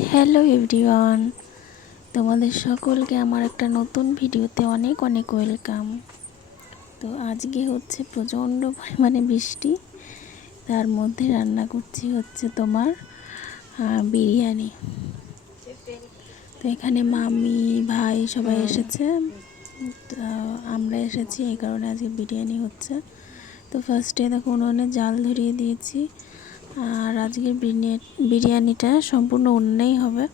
Hello everyone তোমাদের সকলকে আমার একটা নতুন ভিডিওতে অনেক অনেক ওয়েলকাম। তো আজকে হচ্ছে প্রচণ্ড পরিমাণে বৃষ্টি তার মধ্যে রান্না করছি হচ্ছে তোমার বিরিয়ানি। তো এখানে মামি ভাই সবাই এসেছে তো আমরা এসেছি এই কারণে আজকে বিরিয়ানি হচ্ছে। তো ফার্স্টে দেখো উনুনে জাল ধরিয়ে দিয়েছি আর আজকের বিরিয়ানি- বিরিয়ানিটা সম্পূর্ণ অন্যই হবে।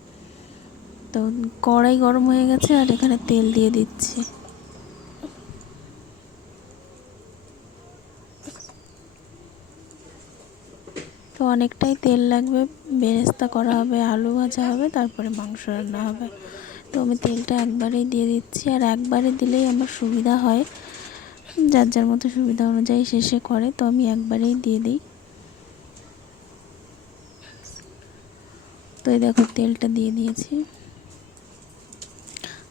তো কড়াই গরম হয়ে গেছে আর এখানে তেল দিয়ে দিচ্ছি। তো অনেকটাই তেল লাগবে, বেরেস্তা করা হবে, আলু ভাজা হবে, তারপরে মাংস রান্না হবে। তো আমি তেলটা একবারেই দিয়ে দিচ্ছি আর একবারে দিলেই আমার সুবিধা হয়। যার যার মতো সুবিধা অনুযায়ী শেষে করে, তো আমি একবারেই দিয়ে দিই। এই দেখো, তেলটা দিয়ে দিয়েছি।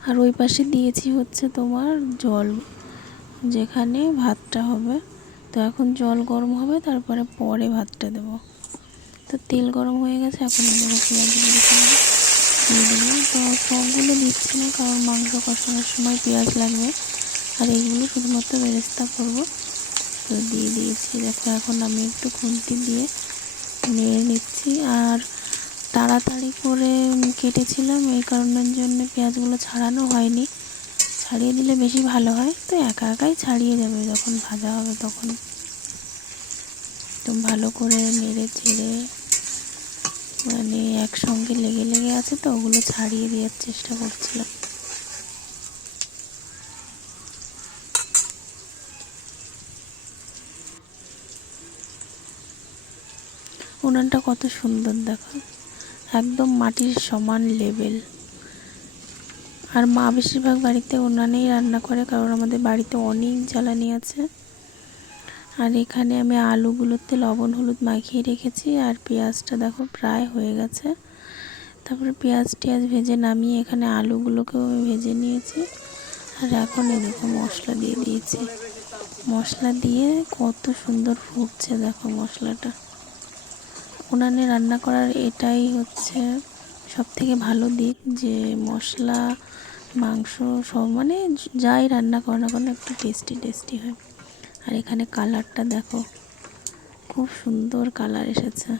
আর ওই পাশে দিয়েছি হচ্ছে তোমার জল, যেখানে ভাতটা হবে। তো এখন জল গরম হবে, তারপরে পরে ভাতটা দেবো। তো তেল গরম হয়ে গেছে, এখন তো সবগুলো দিচ্ছি না, কারণ মাংস কষানোর সময় পেঁয়াজ লাগবে। আর এইগুলো শুধুমাত্র বেরেস্তা করব। তো দিয়ে দিয়েছি। দেখো, এখন আমি একটু খুন্তি দিয়ে নেড়ে নিচ্ছি। আর তাড়াতাড়ি করে কেটেছিলাম, এই কারণের জন্য পেঁয়াজগুলো ছাড়ানো হয়নি। ছাড়িয়ে দিলে বেশি ভালো হয়, তো একা একাই ছাড়িয়ে যাবে যখন ভাজা হবে তখন। তো ভালো করে নেড়ে চেড়ে মানে একসঙ্গে লেগে লেগে আছে তো, ওগুলো ছাড়িয়ে দেওয়ার চেষ্টা করছিলাম। উনানটা কত সুন্দর দেখো। একদম মাটির সমান লেভেল আর মা বেশিরভাগ বাড়িতে উনানেই রান্না করে, কারণ আমাদের বাড়িতে অনেক জ্বালানি আছে। আর এখানে আমি আলুগুলোতে লবণ, হলুদ মাখিয়ে রেখেছি, আর পেঁয়াজটা দেখো প্রায় হয়ে গেছে। তারপরে পেঁয়াজ টিয়াজ ভেজে নামিয়ে এখানে আলুগুলোকেও আমি ভেজে নিয়েছি। আর এখন দেখো মশলা দিয়ে দিয়েছি। মশলা দিয়ে কত সুন্দর ফুটছে দেখো মশলাটা। উনানে রান্না করার এটাই হচ্ছে সব থেকে ভালো দিক যে মশলা, মাংস সব মানে যাই রান্না করো না কোনো একটু টেস্টি টেস্টি হয়। আর এখানে কালারটা দেখো, খুব সুন্দর কালার এসেছে।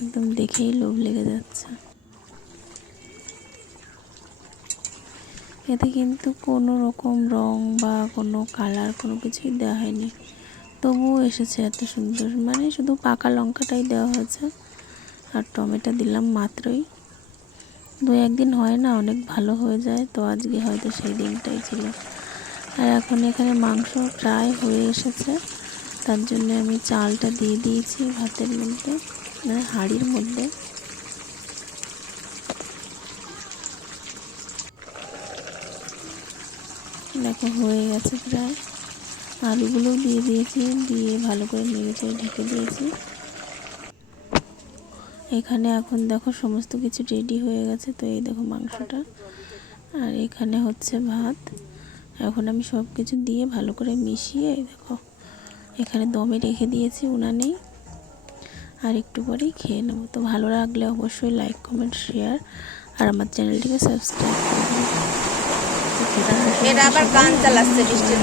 একদম দেখেই লোভ লেগে যাচ্ছে। এতে কিন্তু কোনো রকম রং বা কোনো কালার কোনো কিছুই দেওয়া হয়নি। তবুও এসেছে এত সুন্দর। মানে শুধু পাকা লঙ্কাটাই দেওয়া হয়েছে। আর টমেটো দিলাম মাত্রই। দু একদিন হয় না, অনেক ভালো হয়ে যায়। তো আজকে হয়তো সেই দিনটাই ছিল। আর এখন এখানে মাংস প্রায় হয়ে এসেছে। তার জন্য আমি চালটা দিয়ে দিয়েছি ভাতের মধ্যে মানে হাঁড়ির মধ্যে। দেখো, হয়ে গেছে প্রায়। আলুগুলোও দিয়ে দিয়েছি, দিয়ে ভালো করে নেড়ে চেড়ে ঢেকে দিয়েছি। এখানে এখন দেখো সমস্ত কিছু রেডি হয়ে গেছে, তো এই দেখো মাংসটা। আর এখানে হচ্ছে ভাত। এখন আমি সব কিছু দিয়ে ভালো করে মিশিয়ে দেখো, এখানে দমে রেখে দিয়েছি উনানেই। আর একটু পরেই খেয়ে নেব। তো ভালো লাগলে অবশ্যই লাইক কমেন্ট শেয়ার আর আমার চ্যানেলটিকে সাবস্ক্রাইব করবেন এরা আবার গান চালাচ্ছে বৃষ্টির